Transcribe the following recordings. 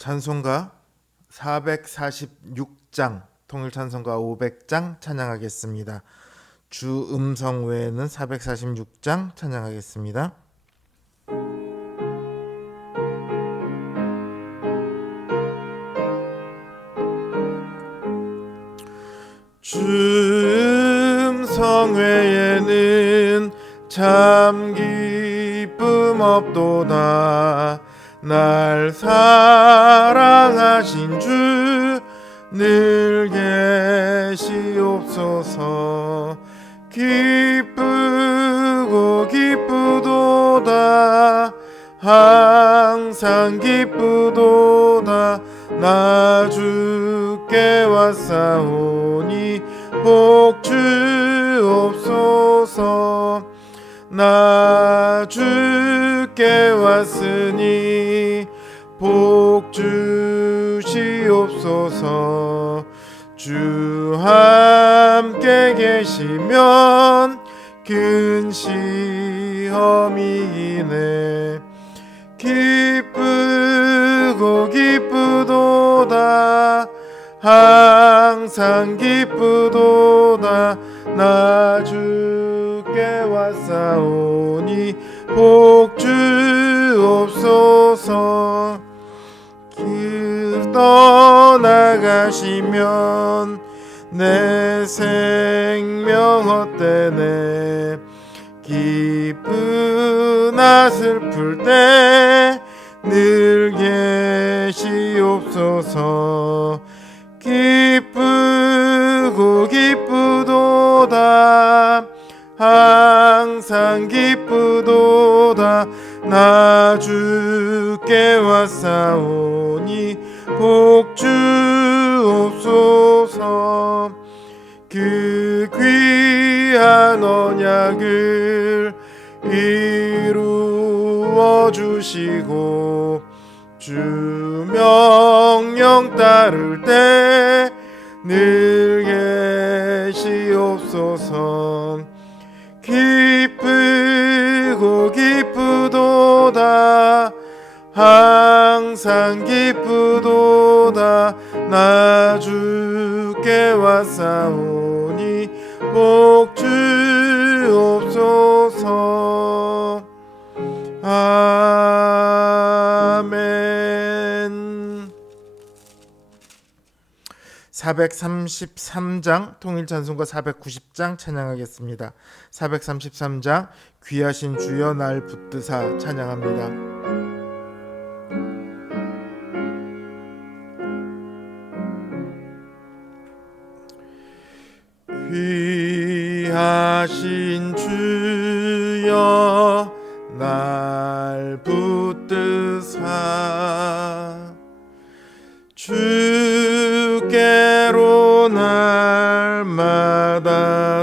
찬송가 446장, 통일찬송가 500장 찬양하겠습니다. 주 음성 외에는 446장 찬양하겠습니다. 주 음성 외에는 참 기쁨 없도다. 날 사랑하신 주 늘 계시옵소서. 기쁘고 기쁘도다. 항상 기쁘도다. 나 주께 왔사오니 복 주옵소서. 나 주께 왔으니 복 주시옵소서. 주 함께 계시면 큰 시험이네. 기쁘고 기쁘도다. 항상 기쁘도다. 나 주께 왔사오니 복 주옵소서. 길 떠나가시면 내 생명 헛되네. 기쁘나 슬플 때 늘 계시옵소서. 기쁘고 기쁘도다. 항상 기쁘도다. 나 주께 왔사오니 복 주옵소서. 그 귀한 언약을 이루어 주시고 주 명령 따를 때 늘 계시옵소서. 기쁘고 기쁘도다. 항상 기쁘도다. 나 주께 왔사오니 복 주옵소서. 아멘. 433장, 통일찬송가 490장 찬양하겠습니다. 433장, 귀하신 주여 날 붙드사 찬양합니다. 귀하신 주여 날 붙드사 주께로 날마다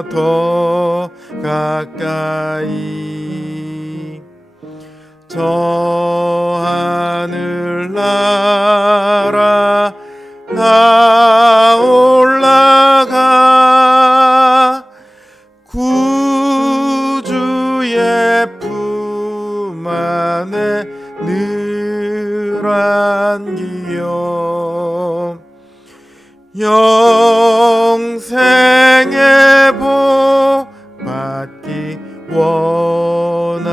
더 가까이 저 하늘 나라 나 올라가 구주의 품 안에 늘 안기어 영생의 복 받기 원합니다.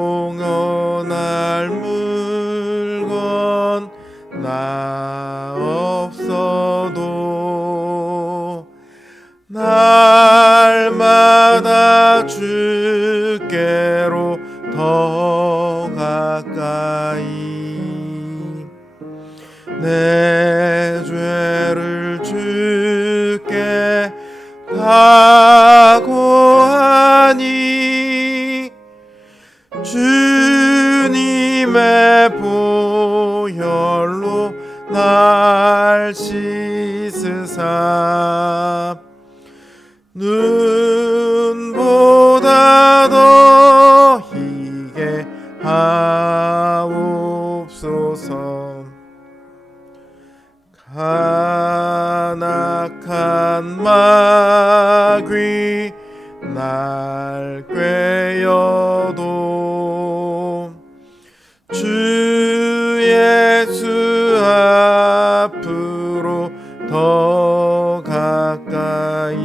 봉헌할 물건 나 없어도 날마다 주께로 더 가까이 내 죄를 주께 다고하니 주님의 보혈로 날 씻으사 눈보다 더 희게 하옵소서. 간악한 마귀 날 꿰어도 더 가까이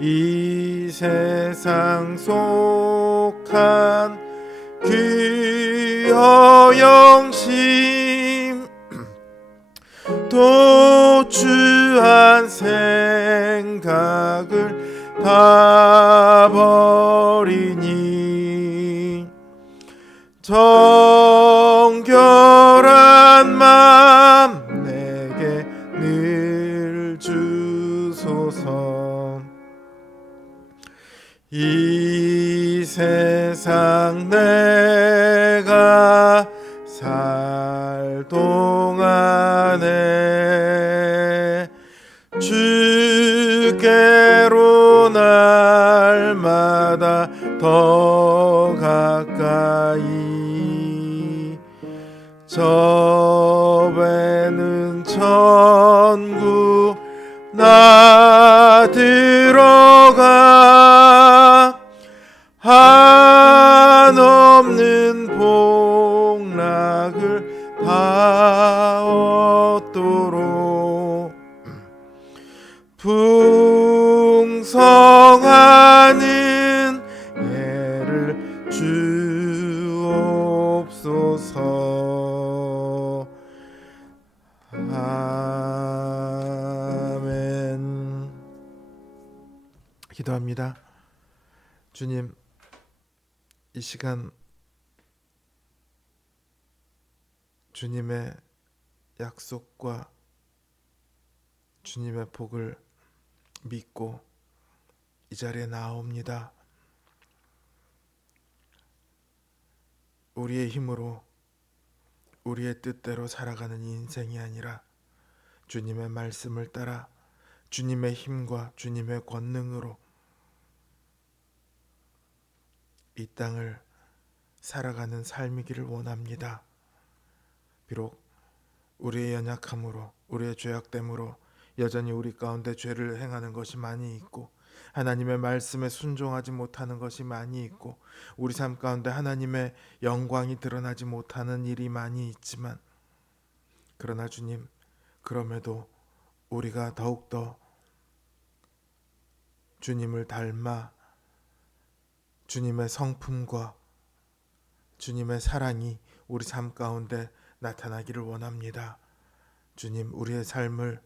이 세상 속한 그 허영심 도주한 생각을 다 버리니 정결한 맘 내게 늘 주소서. 이 세상 내가 살 동안에 주께로 날마다 더 가까이 저 배는 천국 나 들어가 한없는 복락을 다 얻도록 풍성하는 예를 주옵소서. 아멘. 기도합니다. 주님, 이 시간 주님의 약속과 주님의 복을 믿고 이 자리에 나옵니다. 우리의 힘으로 우리의 뜻대로 살아가는 인생이 아니라 주님의 말씀을 따라 주님의 힘과 주님의 권능으로 이 땅을 살아가는 삶이기를 원합니다. 비록 우리의 연약함으로 우리의 죄악됨으로 여전히 우리 가운데 죄를 행하는 것이 많이 있고 하나님의 말씀에 순종하지 못하는 것이 많이 있고 우리 삶 가운데 하나님의 영광이 드러나지 못하는 일이 많이 있지만 그러나 주님, 그럼에도 우리가 더욱더 주님을 닮아 주님의 성품과 주님의 사랑이 우리 삶 가운데 나타나기를 원합니다. 주님, 우리의 삶을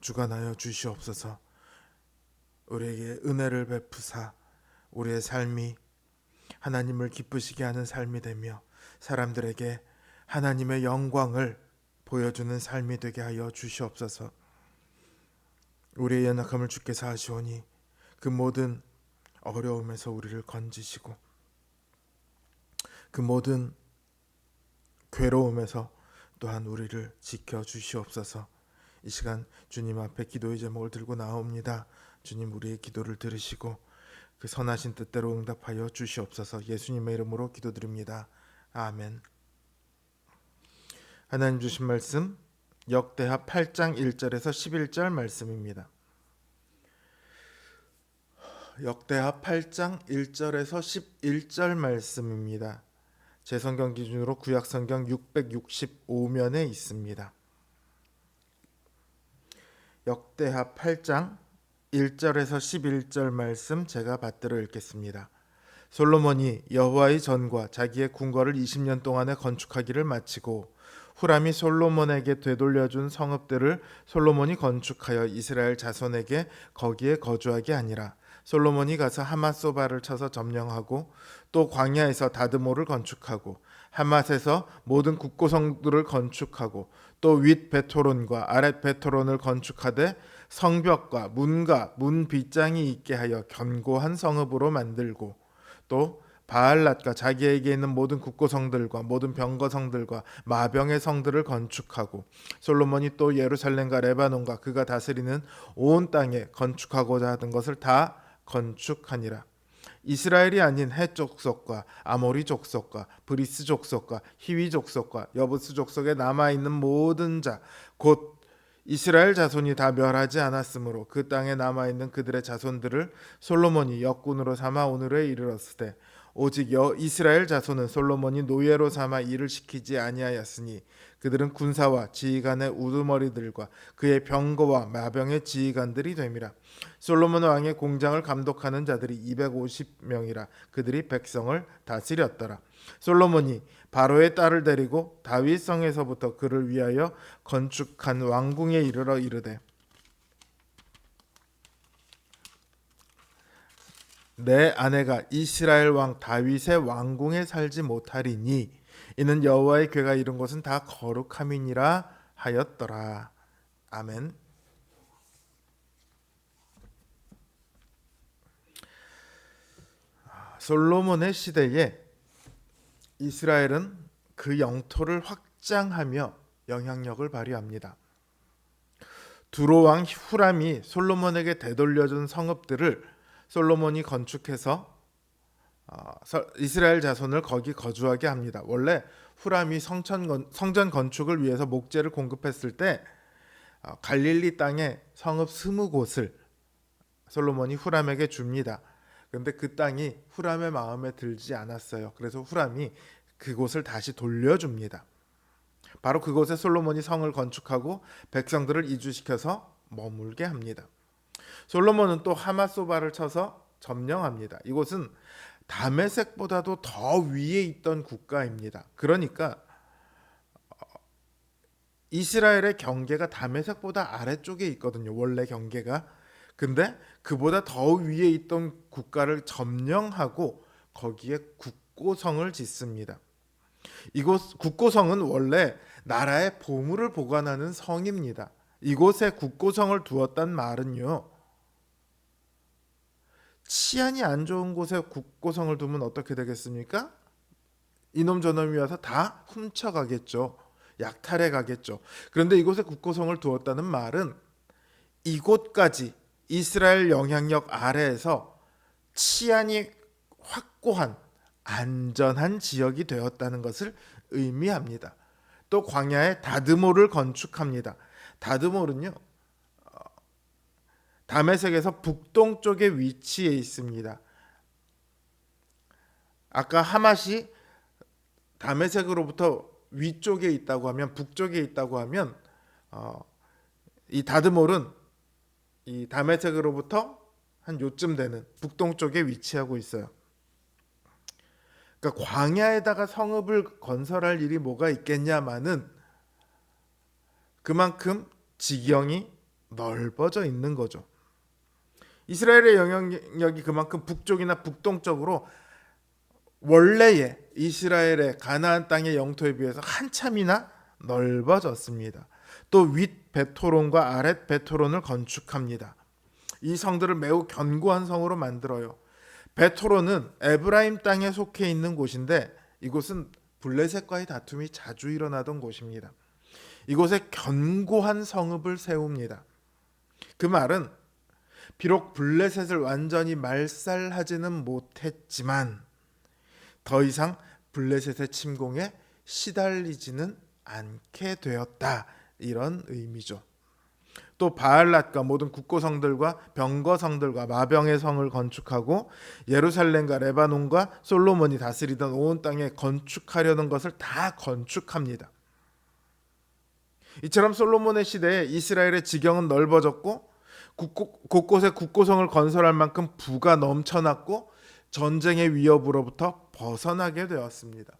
주관하여 주시옵소서. 우리에게 은혜를 베푸사 우리의 삶이 하나님을 기쁘시게 하는 삶이 되며 사람들에게 하나님의 영광을 보여주는 삶이 되게 하여 주시옵소서. 우리의 연약함을 주께서 아시오니 그 모든 어려움에서 우리를 건지시고 그 모든 괴로움에서 또한 우리를 지켜주시옵소서. 이 시간 주님 앞에 기도의 제목을 들고 나옵니다. 주님, 우리의 기도를 들으시고 그 선하신 뜻대로 응답하여 주시옵소서. 예수님의 이름으로 기도드립니다. 아멘. 하나님 주신 말씀 역대하 8장 1절에서 11절 말씀입니다. 역대하 8장 1절에서 11절 말씀입니다. 제 성경 기준으로 구약 성경 665면에 있습니다. 역대하 8장 1절에서 11절 말씀 제가 받들어 읽겠습니다. 솔로몬이 여호와의 전과 자기의 궁궐을 20년 동안에 건축하기를 마치고 후람이 솔로몬에게 되돌려준 성읍들을 솔로몬이 건축하여 이스라엘 자손에게 거기에 거주하게 하니라. 솔로몬이 가서 하맛소바를 쳐서 점령하고 또 광야에서 다드모를 건축하고 하맛에서 모든 국고성들을 건축하고 또 윗 베토론과 아랫 베토론을 건축하되 성벽과 문과 문 빗장이 있게 하여 견고한 성읍으로 만들고 또 바알랏과 자기에게 있는 모든 국고성들과 모든 병거성들과 마병의 성들을 건축하고 솔로몬이 또 예루살렘과 레바논과 그가 다스리는 온 땅에 건축하고자 하던 것을 다 건축하니라. 이스라엘이 아닌 헷 족속과 아모리 족속과 브리스 족속과 히위 족속과 여부스 족속에 남아있는 모든 자 곧 이스라엘 자손이 다 멸하지 않았으므로 그 땅에 남아있는 그들의 자손들을 솔로몬이 역군으로 삼아 오늘에 이르렀으되 오직 이스라엘 자손은 솔로몬이 노예로 삼아 일을 시키지 아니하였으니 그들은 군사와 지휘관의 우두머리들과 그의 병거와 마병의 지휘관들이 됨이라. 솔로몬 왕의 공장을 감독하는 자들이 250명이라. 그들이 백성을 다스렸더라. 솔로몬이 바로의 딸을 데리고 다윗 성에서부터 그를 위하여 건축한 왕궁에 이르러 이르되, 내 아내가 이스라엘 왕 다윗의 왕궁에 살지 못하리니 이는 여호와의 궤가 이룬 곳은 다 거룩함이니라 하였더라. 아멘. 솔로몬의 시대에 이스라엘은 그 영토를 확장하며 영향력을 발휘합니다. 두로 왕 후람이 솔로몬에게 되돌려준 성읍들을 솔로몬이 건축해서 이스라엘 자손을 거기 거주하게 합니다. 원래 후람이 성전 건축을 위해서 목재를 공급했을 때 갈릴리 땅에 성읍 20곳을 솔로몬이 후람에게 줍니다. 그런데 그 땅이 후람의 마음에 들지 않았어요. 그래서 후람이 그곳을 다시 돌려줍니다. 바로 그곳에 솔로몬이 성을 건축하고 백성들을 이주시켜서 머물게 합니다. 솔로몬은 또 하맛소바를 쳐서 점령합니다. 이곳은 다메섹보다도 더 위에 있던 국가입니다. 그러니까 이스라엘의 경계가 다메섹보다 아래쪽에 있거든요. 원래 경계가. 근데 그보다 더 위에 있던 국가를 점령하고 거기에 국고성을 짓습니다. 이곳 국고성은 원래 나라의 보물을 보관하는 성입니다. 이곳에 국고성을 두었단 말은요, 치안이 안 좋은 곳에 국고성을 두면 어떻게 되겠습니까? 이놈 저놈이 와서 다 훔쳐가겠죠. 약탈해 가겠죠. 그런데 이곳에 국고성을 두었다는 말은 이곳까지 이스라엘 영향력 아래에서 치안이 확고한 안전한 지역이 되었다는 것을 의미합니다. 또 광야에 다드모를 건축합니다. 다드몰은요, 다메섹에서 북동쪽에 위치해 있습니다. 아까 하맛이 다메섹으로부터 위쪽에 있다고 하면, 북쪽에 있다고 하면, 이 다드몰은 이 다메섹으로부터 한 요쯤 되는 북동쪽에 위치하고 있어요. 그러니까 광야에다가 성읍을 건설할 일이 뭐가 있겠냐마는 그만큼 지경이 넓어져 있는 거죠. 이스라엘의 영향력이 그만큼 북쪽이나 북동쪽으로 원래의 이스라엘의 가나안 땅의 영토에 비해서 한참이나 넓어졌습니다. 또 윗 베토론과 아랫 베토론을 건축합니다. 이 성들을 매우 견고한 성으로 만들어요. 베토론은 에브라임 땅에 속해 있는 곳인데 이곳은 블레셋과의 다툼이 자주 일어나던 곳입니다. 이곳에 견고한 성읍을 세웁니다. 그 말은 비록 블레셋을 완전히 말살하지는 못했지만 더 이상 블레셋의 침공에 시달리지는 않게 되었다, 이런 의미죠. 또 바알랏과 모든 국고성들과 병거성들과 마병의 성을 건축하고 예루살렘과 레바논과 솔로몬이 다스리던 온 땅에 건축하려는 것을 다 건축합니다. 이처럼 솔로몬의 시대에 이스라엘의 지경은 넓어졌고 곳곳에 국고성을 건설할 만큼 부가 넘쳐났고 전쟁의 위협으로부터 벗어나게 되었습니다.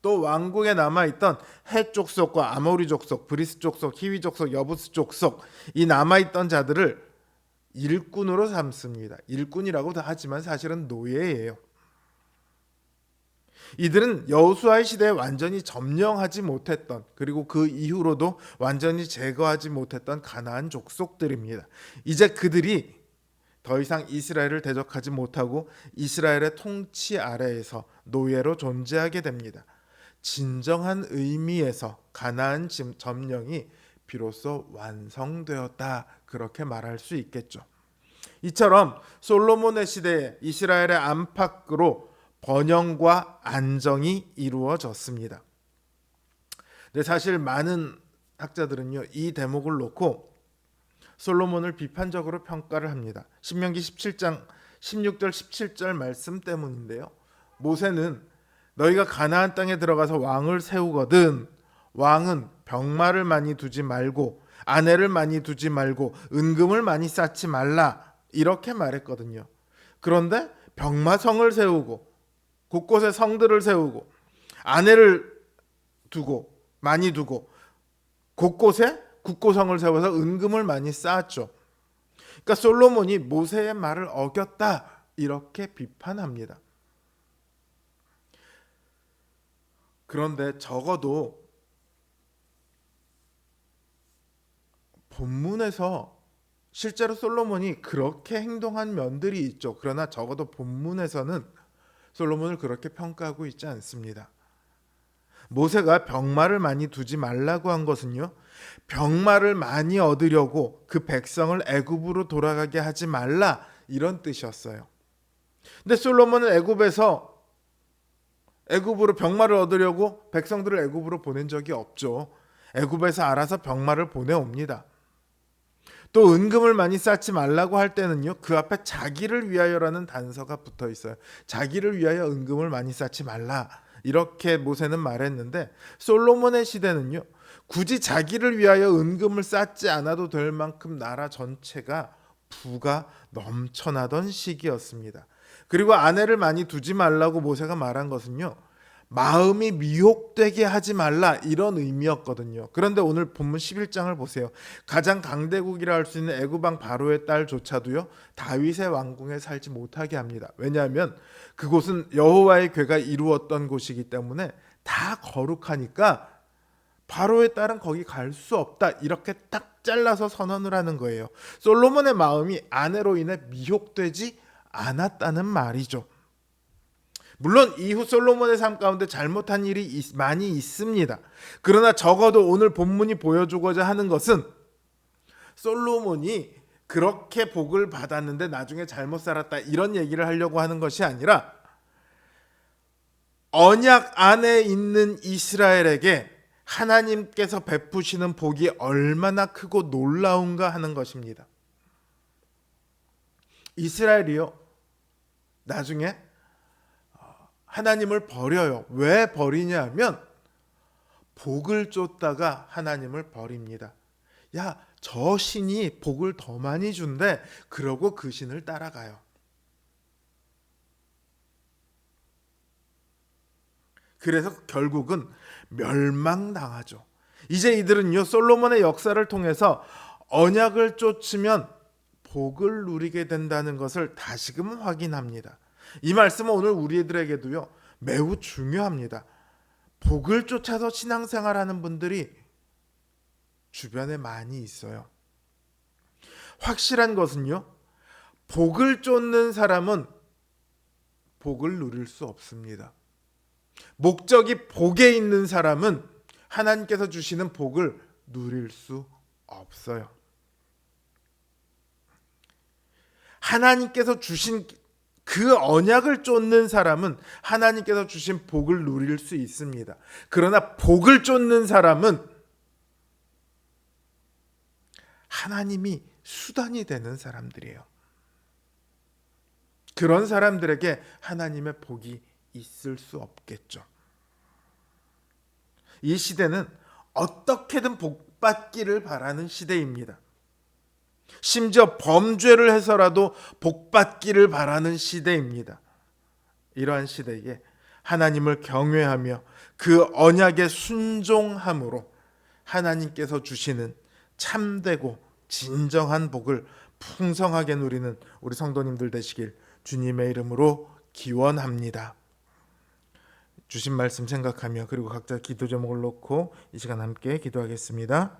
또 왕궁에 남아있던 헷 족속과 아모리 족속, 브리스 족속, 히위 족속, 여부스 족속, 이 남아있던 자들을 일꾼으로 삼습니다. 일꾼이라고도 하지만 사실은 노예예요. 이들은 여호수아의 시대에 완전히 점령하지 못했던, 그리고 그 이후로도 완전히 제거하지 못했던 가나안 족속들입니다. 이제 그들이 더 이상 이스라엘을 대적하지 못하고 이스라엘의 통치 아래에서 노예로 존재하게 됩니다. 진정한 의미에서 가나안 점령이 비로소 완성되었다, 그렇게 말할 수 있겠죠. 이처럼 솔로몬의 시대에 이스라엘의 안팎으로 번영과 안정이 이루어졌습니다. 근데 사실 많은 학자들은요, 이 대목을 놓고 솔로몬을 비판적으로 평가를 합니다. 신명기 17장 16절 17절 말씀 때문인데요. 모세는 너희가 가나안 땅에 들어가서 왕을 세우거든 왕은 병마를 많이 두지 말고 아내를 많이 두지 말고 은금을 많이 쌓지 말라 이렇게 말했거든요. 그런데 병마성을 세우고 곳곳에 성들을 세우고 아내를 두고 많이 두고 곳곳에 국고성을 세워서 은금을 많이 쌓았죠. 그러니까 솔로몬이 모세의 말을 어겼다 이렇게 비판합니다. 그런데 적어도 본문에서 실제로 솔로몬이 그렇게 행동한 면들이 있죠. 그러나 적어도 본문에서는 솔로몬을 그렇게 평가하고 있지 않습니다. 모세가 병마를 많이 두지 말라고 한 것은요, 병마를 많이 얻으려고 그 백성을 애굽으로 돌아가게 하지 말라 이런 뜻이었어요. 근데 솔로몬은 애굽으로 병마를 얻으려고 백성들을 애굽으로 보낸 적이 없죠. 애굽에서 알아서 병마를 보내옵니다. 또 은금을 많이 쌓지 말라고 할 때는요, 그 앞에 자기를 위하여라는 단서가 붙어 있어요. 자기를 위하여 은금을 많이 쌓지 말라 이렇게 모세는 말했는데, 솔로몬의 시대는요, 굳이 자기를 위하여 은금을 쌓지 않아도 될 만큼 나라 전체가 부가 넘쳐나던 시기였습니다. 그리고 아내를 많이 두지 말라고 모세가 말한 것은요, 마음이 미혹되게 하지 말라 이런 의미였거든요. 그런데 오늘 본문 11장을 보세요. 가장 강대국이라 할 수 있는 애굽 왕 바로의 딸조차도요, 다윗의 왕궁에 살지 못하게 합니다. 왜냐하면 그곳은 여호와의 궤가 이루었던 곳이기 때문에 다 거룩하니까 바로의 딸은 거기 갈 수 없다 이렇게 딱 잘라서 선언을 하는 거예요. 솔로몬의 마음이 아내로 인해 미혹되지 않았다는 말이죠. 물론 이후 솔로몬의 삶 가운데 잘못한 일이 많이 있습니다. 그러나 적어도 오늘 본문이 보여주고자 하는 것은 솔로몬이 그렇게 복을 받았는데 나중에 잘못 살았다 이런 얘기를 하려고 하는 것이 아니라, 언약 안에 있는 이스라엘에게 하나님께서 베푸시는 복이 얼마나 크고 놀라운가 하는 것입니다. 이스라엘이요, 나중에 하나님을 버려요. 왜 버리냐 하면 복을 쫓다가 하나님을 버립니다. 야, 저 신이 복을 더 많이 준대. 그러고 그 신을 따라가요. 그래서 결국은 멸망당하죠. 이제 이들은요, 솔로몬의 역사를 통해서 언약을 쫓으면 복을 누리게 된다는 것을 다시금 확인합니다. 이 말씀은 오늘 우리들에게도요, 매우 중요합니다. 복을 쫓아서 신앙생활하는 분들이 주변에 많이 있어요. 확실한 것은요, 복을 쫓는 사람은 복을 누릴 수 없습니다. 목적이 복에 있는 사람은 하나님께서 주시는 복을 누릴 수 없어요. 하나님께서 주신 그 언약을 쫓는 사람은 하나님께서 주신 복을 누릴 수 있습니다. 그러나 복을 쫓는 사람은 하나님이 수단이 되는 사람들이에요. 그런 사람들에게 하나님의 복이 있을 수 없겠죠. 이 시대는 어떻게든 복받기를 바라는 시대입니다. 심지어 범죄를 해서라도 복받기를 바라는 시대입니다. 이러한 시대에 하나님을 경외하며 그 언약에 순종함으로 하나님께서 주시는 참되고 진정한 복을 풍성하게 누리는 우리 성도님들 되시길 주님의 이름으로 기원합니다. 주신 말씀 생각하며, 그리고 각자 기도 제목을 놓고 이 시간 함께 기도하겠습니다.